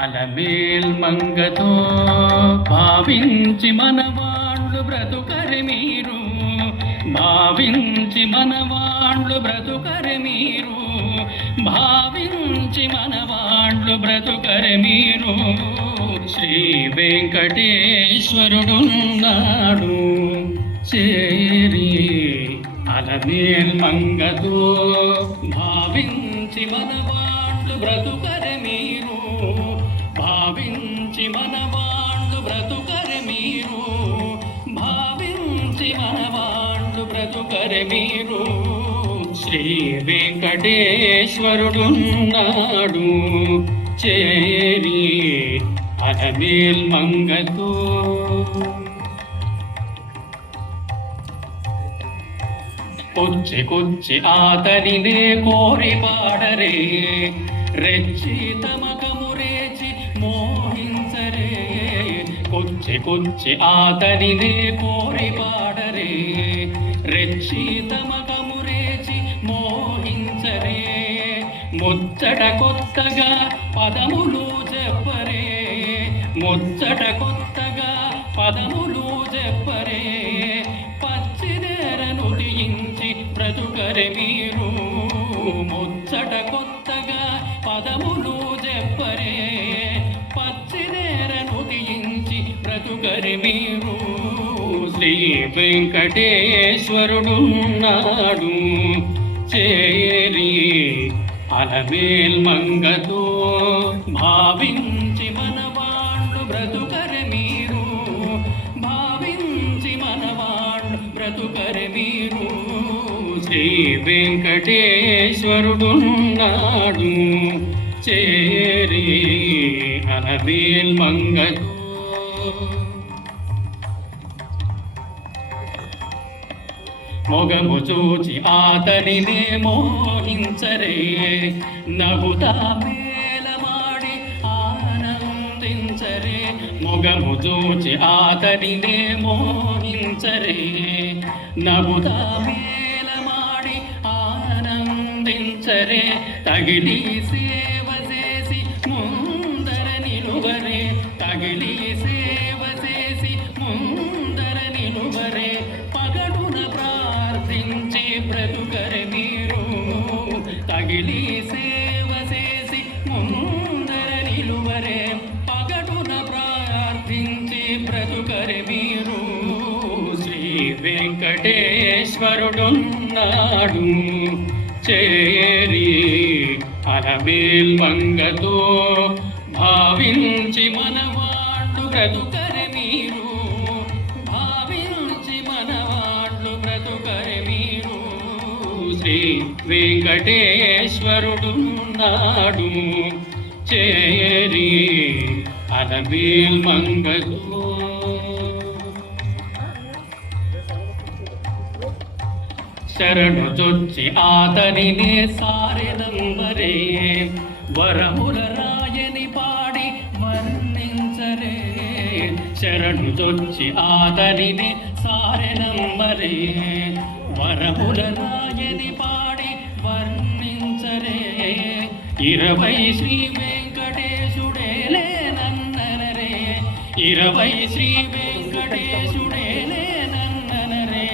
అలమేల్ మంగతో భావించి మనవాళ్ళు బ్రతుకరి మీరు, భావించి మనవాళ్ళు బ్రతుకరి మీరు, భావించి మనవాళ్ళు బ్రతుకరి మీరు. శ్రీ వెంకటేశ్వరుడున్నాడు చేరి అలమేల్ మంగతో భావించి మనవాళ్ళు బ్రతుకరి మీరు, భావించి మనవాళ్ళు బ్రతుకరి మీరు, భావించి మనవాళ్ళు బ్రతుకరి మీరు. శ్రీ వెంకటేశ్వరుడున్నాడు చేరి అలమేల్ మంగతో. కొచ్చి కొచ్చి ఆతనినే కోరి పాడరే, రెచ్చి తమకమురేచి మోహించరే. కొచ్చి కొచ్చి ఆతనినే కోరి పాడరే, రెచ్చి తమకమురేచి మోహించరే. ముచ్చట కొత్తగా పదములు చెప్పరే, ముచ్చట కొత్తగా పదములు చెప్పరే. పచ్చిదేరను తీయించి బ్రతుకరి మీరు, ముచ్చట కొత్తగా పదములు చెప్పరే. పచ్చిదేరను తీయించి బ్రతుకరి మీరు. శ్రీ వెంకటేశ్వరుడున్నాడు చేరి అలమేల్ మంగతో భావించి మనవాళ్ళు బ్రతుకరి మీరు, భావించి మనవాళ్ళు బ్రతుకరి మీరు. శ్రీ వెంకటేశ్వరుడున్నాడు చేరి అలమేల్ మంగతో. మొగము చూచి ఆతనినే మోహించరే, నగుతా మేలమాడి ఆనందించరే. మొగము చూచి ఆతనినే మోహించరే, నగుతా మేలమాడి ఆనందించరే. తగిలి సేవ చేసి ముందర నిలువరే, తగిలి సేవ చేసి ముందర నిలువరే. పగడున ప్రార్థించి బ్రతుకరి మీరు, తగిలి సేవ చేసి ముందర నిలువరే. పగడున ప్రార్థించి బ్రతుకరి మీరు. శ్రీ వెంకటేశ్వరుడున్నాడు చేరి అలమేల్ మంగతో భావించి మనవాళ్ళు బ్రతుకరి మీరు, భావించి మనవాళ్ళు బ్రతుకరి మీరు. శ్రీ వెంకటేశ్వరుడున్నాడు చేరి అలమేల్ మంగతో. శరణు చొచ్చి ఆతనినే సారెనంబరే, వరముల రాయని పాడి వర్ణించరే. శరణు చొచ్చి ఆతనినే సారెనంబరే, వరముల రాయని పాడి వర్ణించరే. 20 శ్రీ వెంకటేశుడేలే నన్ననరే, 20 శ్రీ వెంకటేశుడేలే నన్ననరే.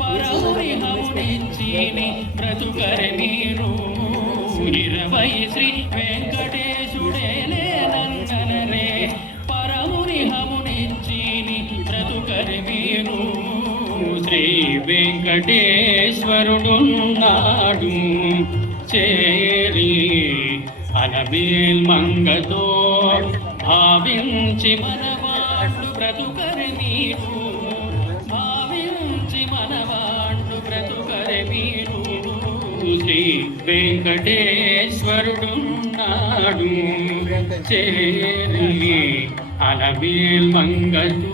పరముని హమునిచ్చిని బ్రతుకరి మీరు, 20 శ్రీ వెంకటేశుడేలే నన్ననరే. పరముని హమునిచ్చిని బ్రతుకరి మీరు. శ్రీ వెంకటేశ్వరుడున్నాడు చేరి అలమేల్ మంగతో భావించి మనవాళ్ళు బ్రతుకరి మీరు, భావించి మనవాళ్ళు బ్రతుకరి మీరు. శ్రీ వెంకటేశ్వరుడున్నాడు చేరి అలమేల్ మంగతో.